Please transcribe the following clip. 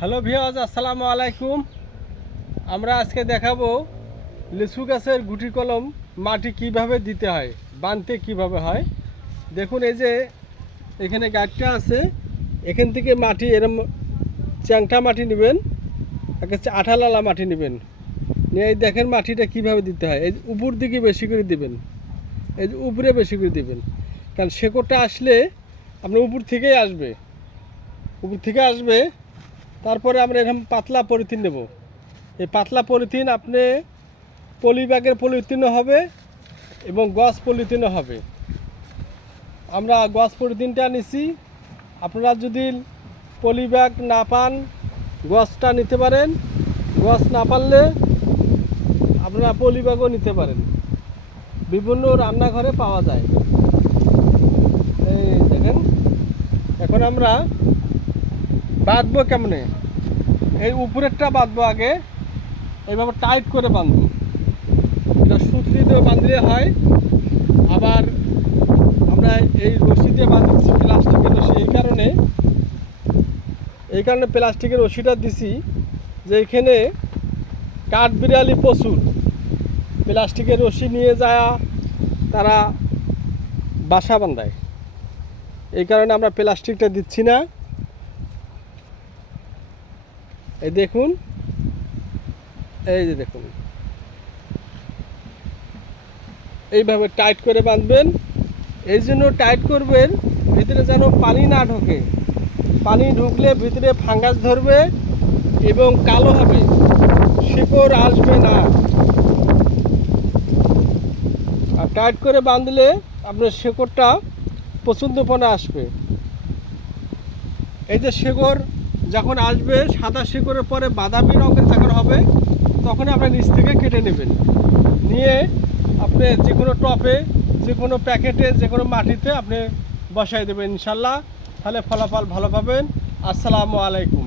Hello viewers, আসসালামু আলাইকুম। আমরা আজকে দেখাবো লিচু গাছের গুটি কলম মাটি কিভাবে দিতে হয়, বানতে কিভাবে হয়। দেখুন, এই যে এখানে গাছটা আছে, এখান থেকে মাটি এরম চ্যাংটা মাটি নেবেন, একটা আঠালালা মাটি নেবেন, নিয়ে এই দেখেন মাটিটা কিভাবে দিতে হয়। এই উপর দিকে বেশি করে দিবেন, এই যে উপরে বেশি করে দিবেন, কারণ শেকড়টা আসলে আপনার উপর থেকেই আসবে, উপর থেকে আসবে। তারপরে আমরা এরকম পাতলা পলিথিন নেব। এই পাতলা পলিথিন আপনি পলিব্যাগের পলিথিনও হবে এবং গস পলিথিনও হবে। আমরা গস পলিথিনটা নিছি। আপনারা যদি পলিব্যাগ না পান, গসটা নিতে পারেন। গস না পারলে আপনারা পলিব্যাগও নিতে পারেন, বিভিন্ন রান্নাঘরে পাওয়া যায়। এই দেখেন, এখন আমরা বাঁধবো কেমনে। এই উপরেরটা বাঁধবো আগে, এইভাবে টাইট করে বাঁধবো। এটা সুতলি দিয়ে বাঁধলে হয়, আবার আমরা এই রশি দিয়ে বাঁধছি, প্লাস্টিকের রশি। এই কারণে প্লাস্টিকের রশিটা দিছি যে এখানে কাঠবিড়ালি প্রচুর, প্লাস্টিকের রশি নিয়ে যায় তারা বাসা বাঁধায়। এই কারণে আমরা প্লাস্টিকটা দিচ্ছি না। এই দেখুন, এই যে দেখুন, এইভাবে টাইট করে বাঁধবেন। এই জন্য টাইট করবেন ভিতরে যেন পানি না ঢোকে। পানি ঢুকলে ভিতরে ফাঙ্গাস ধরবে এবং কালো হবে, শিকড় আসবে না। আর টাইট করে বাঁধলে আপনার শিকড়টা পছন্দপনা আসবে। এই যে শিকড় যখন আসবে, সাদা শিকড়ের পরে বাদামি রঙের যখন হবে, তখন আপনি নিচ থেকে কেটে নেবেন, নিয়ে আপনি যে কোনো টপে, যে কোনো প্যাকেটে, যে কোনো মাটিতে আপনি বসাই দেবেন ইনশাল্লাহ। তাহলে ফলাফল ভালো পাবেন। আসসালামু আলাইকুম।